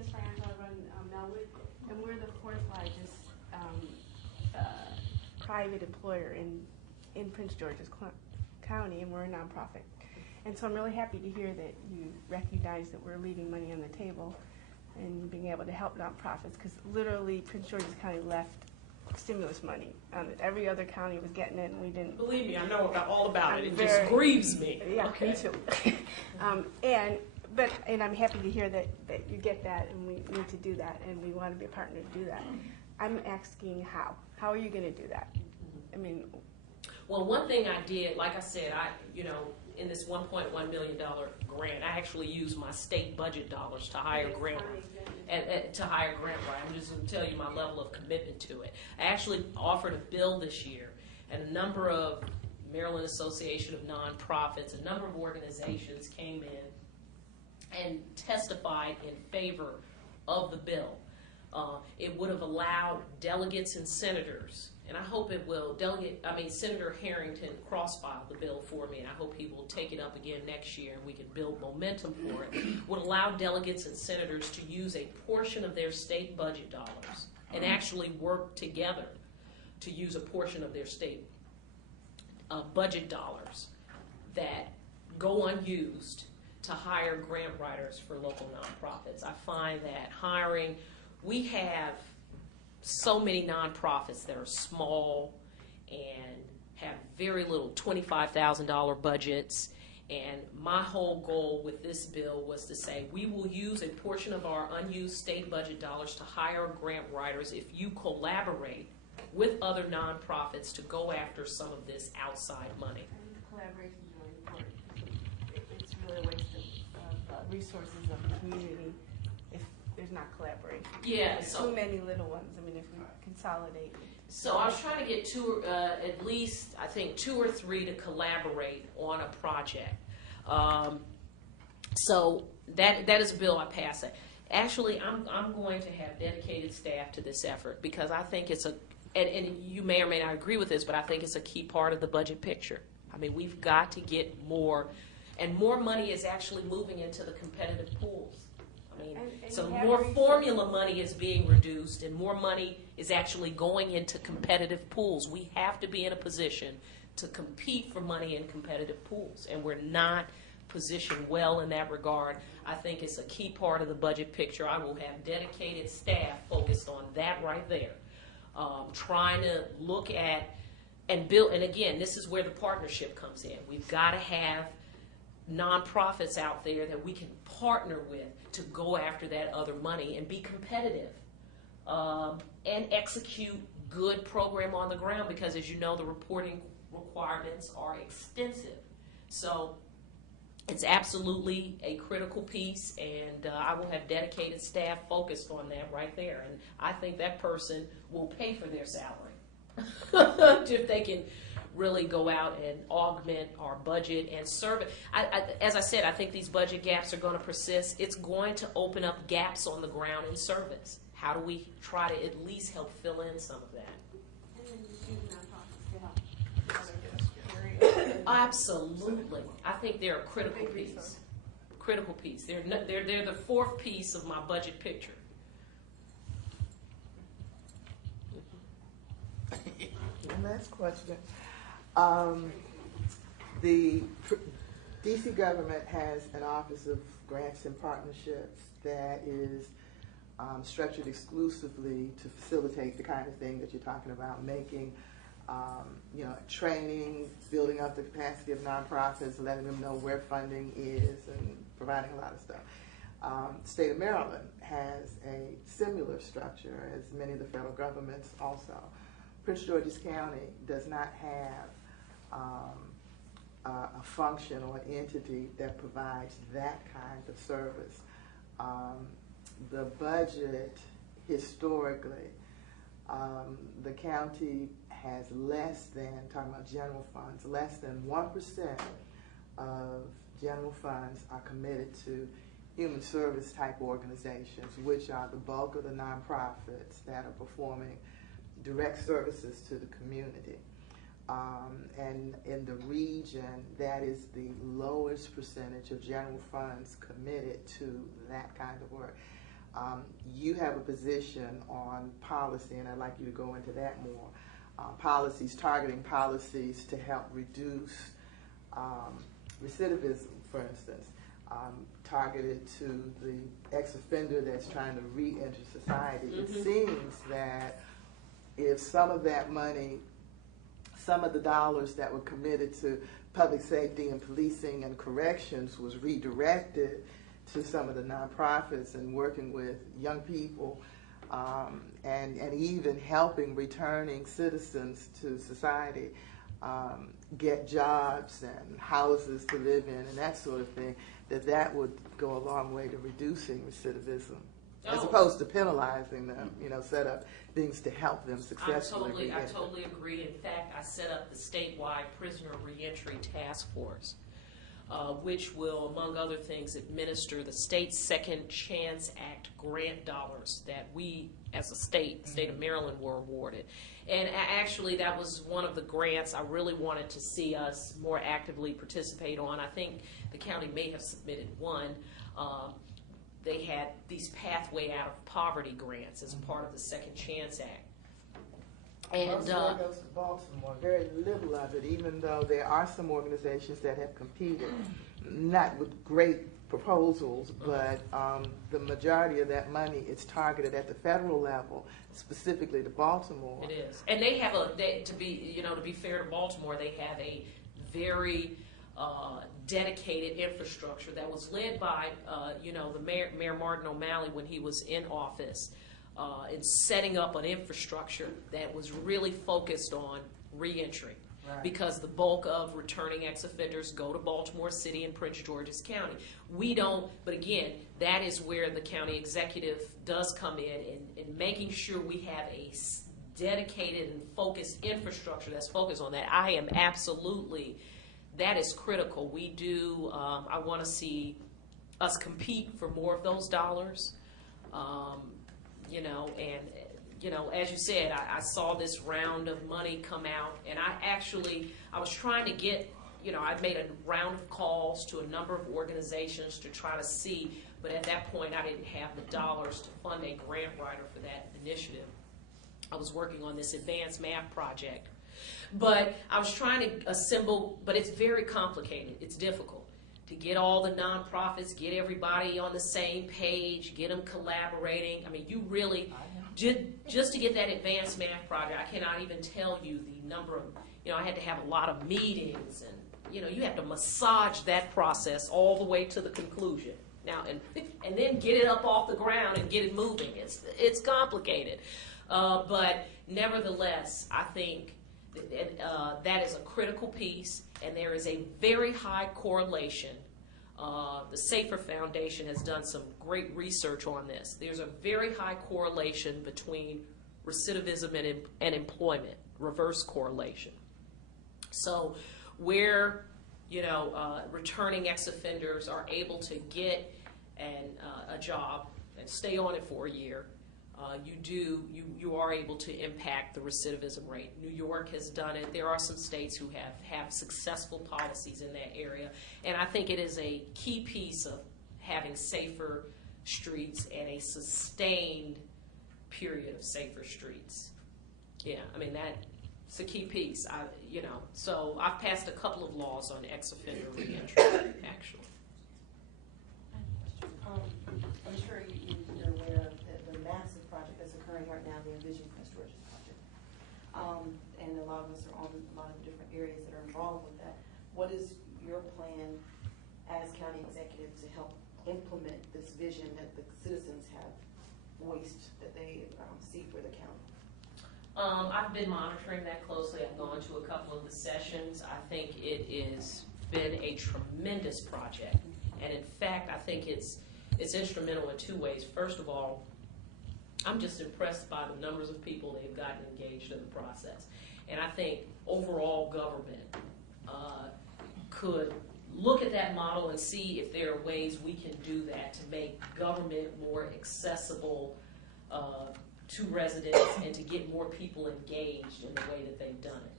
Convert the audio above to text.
name is Fran. I run Melwood, and we're the fourth largest private employer in Prince George's County, and we're a nonprofit. And so I'm really happy to hear that you recognize that we're leaving money on the table and being able to help nonprofits, because literally Prince George's County left stimulus money. Every other county was getting it, and we didn't. Believe me, I know all about it. It just grieves me. Yeah, okay. Me too. And I'm happy to hear that you get that, and we need to do that, and we want to be a partner to do that. I'm asking how. How are you going to do that? I mean, well, one thing I did, like I said, in this $1.1 million grant, I actually used my state budget dollars to hire grant writers. I'm just going to tell you my level of commitment to it. I actually offered a bill this year, and a number of Maryland Association of Nonprofits, a number of organizations came in and testified in favor of the bill. It would have allowed delegates and senators, and I hope it will. Senator Harrington cross-filed the bill for me, and I hope he will take it up again next year, and we can build momentum for it. Would allow delegates and senators to use a portion of their state budget dollars and actually work together to use a portion of their state budget dollars that go unused to hire grant writers for local nonprofits. I find that we have so many nonprofits that are small and have very little $25,000 budgets. And my whole goal with this bill was to say we will use a portion of our unused state budget dollars to hire grant writers if you collaborate with other nonprofits to go after some of this outside money. I think collaboration is really important. It's really a waste of resources of the community if there's not collaboration. Yeah, there's too many little ones. I mean, if we consolidate. So I was trying to get at least, I think, 2 or 3 to collaborate on a project. So that is a bill I passed. Actually, I'm going to have dedicated staff to this effort because I think it's and you may or may not agree with this, but I think it's a key part of the budget picture. I mean, we've got to get more, and more money is actually moving into the competitive pools. I mean, so more formula money is being reduced, and more money is actually going into competitive pools. We have to be in a position to compete for money in competitive pools, and we're not positioned well in that regard. I think it's a key part of the budget picture. I will have dedicated staff focused on that right there. Trying to look at and build, and again, this is where the partnership comes in. We've got to have nonprofits out there that we can partner with to go after that other money and be competitive and execute good program on the ground, because as you know, the reporting requirements are extensive. So it's absolutely a critical piece, and I will have dedicated staff focused on that right there. And I think that person will pay for their salary if they can really go out and augment our budget and serve it. As I said, I think these budget gaps are going to persist. It's going to open up gaps on the ground in service. How do we try to at least help fill in some of that? Absolutely. I think they're a critical piece. Critical piece. They're the 4th piece of my budget picture. Last question. The DC government has an Office of Grants and Partnerships that is structured exclusively to facilitate the kind of thing that you're talking about, making training, building up the capacity of nonprofits, letting them know where funding is, and providing a lot of stuff. The state of Maryland has a similar structure, as many of the federal governments also. Prince George's County does not have a function or an entity that provides that kind of service. The budget, historically, the county has less than, talking about general funds, less than 1% of general funds are committed to human service type organizations, which are the bulk of the nonprofits that are performing direct services to the community. And in the region, that is the lowest percentage of general funds committed to that kind of work. You have a position on policy, and I'd like you to go into that more. Policies, targeting policies to help reduce recidivism, for instance, targeted to the ex-offender that's trying to re-enter society. It seems that if some of that money, some of the dollars that were committed to public safety and policing and corrections was redirected to some of the nonprofits and working with young people, and even helping returning citizens to society get jobs and houses to live in and that sort of thing, that would go a long way to reducing recidivism. As opposed to penalizing them, set up things to help them successfully. I totally agree. In fact, I set up the statewide prisoner reentry task force, which will, among other things, administer the state's Second Chance Act grant dollars that we, as a state, the state of Maryland, were awarded. And actually, that was one of the grants I really wanted to see us more actively participate on. I think the county may have submitted one. They had these Pathway Out of Poverty grants as part of the Second Chance Act. And most of that goes to Baltimore. Very little of it, even though there are some organizations that have competed, not with great proposals, but the majority of that money is targeted at the federal level, specifically to Baltimore. It is, and they have to be fair to Baltimore, they have a very dedicated infrastructure that was led by the Mayor Martin O'Malley when he was in office, in setting up an infrastructure that was really focused on reentry. Right. Because the bulk of returning ex-offenders go to Baltimore City and Prince George's County. We don't, but again, that is where the county executive does come in making sure we have a dedicated and focused infrastructure that's focused on that. I am absolutely, that is critical. We do, I want to see us compete for more of those dollars, as you said, I saw this round of money come out, and I was trying to get, I'd made a round of calls to a number of organizations to try to see, but at that point I didn't have the dollars to fund a grant writer for that initiative. I was working on this advanced math project. But I was trying to assemble, but it's very complicated. It's difficult to get all the nonprofits, get everybody on the same page, get them collaborating. I mean, you really, just to get that advanced math project, I cannot even tell you the number of, I had to have a lot of meetings, and, you have to massage that process all the way to the conclusion. Now, and then get it up off the ground and get it moving. It's complicated. But nevertheless, I think that is a critical piece, and there is a very high correlation. The Safer Foundation has done some great research on this. There's a very high correlation between recidivism and employment, reverse correlation. So where, returning ex-offenders are able to get a job and stay on it for a year, you are able to impact the recidivism rate. New York has done it. There are some states who have successful policies in that area, and I think it is a key piece of having safer streets and a sustained period of safer streets. Yeah, I mean, that's a key piece. So I've passed a couple of laws on ex-offender reentry, actually. I'm sure you're aware of the massive project that's occurring right now, the Envision Prince George's project. And a lot of us are on a lot of the different areas that are involved with that. What is your plan as county executive to help implement this vision that the citizens have voiced that they see for the county? I've been monitoring that closely. I've gone to a couple of the sessions. I think it has been a tremendous project. And in fact, I think it's instrumental in two ways. First of all, I'm just impressed by the numbers of people they've gotten engaged in the process. And I think overall government could look at that model and see if there are ways we can do that to make government more accessible to residents and to get more people engaged in the way that they've done it.